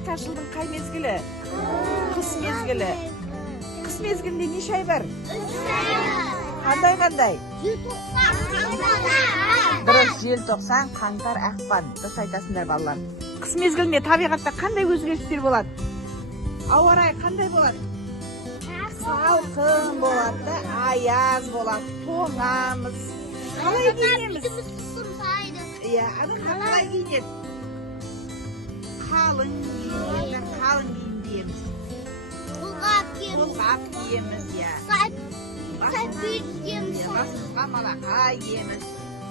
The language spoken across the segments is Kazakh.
қарта жылдың қай мезгілі? Қыс мезгілі. Қыс мезгілінде неше ай бар? Қандай? Дұрыс, желтоқсан, қаңтар, ақпан. Дұрыс айтасыңдар балалар. Қыс мезгілінде табиғатта қандай өзгерістер болады? Ауа райы қандай болады? Салқын болады, аяз болады, тоңамыз. Қалай киінеміз? Иә, қалай киінеміз? Қалың киімдеміз. Қолғап киеміз, иә. Басымызға малақай киеміз.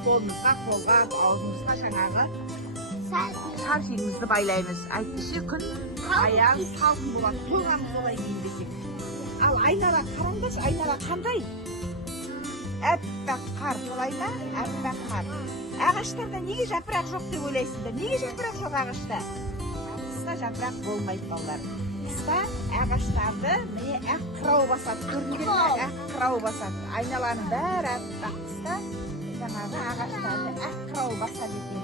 Қолымызға қолғап, аузымызға жаңағы шарфигімізді байлаймыз. Әйтпесе күн аяз салқын болады, тоңамыз олай киінбесек. Ал айнала қараңдаршы, айнала қандай? Әппақ қар, солай ма? Әппақ қар. Ағаштарда неге жапырақ жоқ деп ойлайсыңдар? Неге жапырақ жоқ ағашта? Қыста жапырақ болмайды балалар. Қыста ағаштарды міне ақ қырау басады. Көрінген ақ қырау басады. Айналаның бәрі әппақ. Қыста жаңағы ағаштарды ақ қырау басады екен.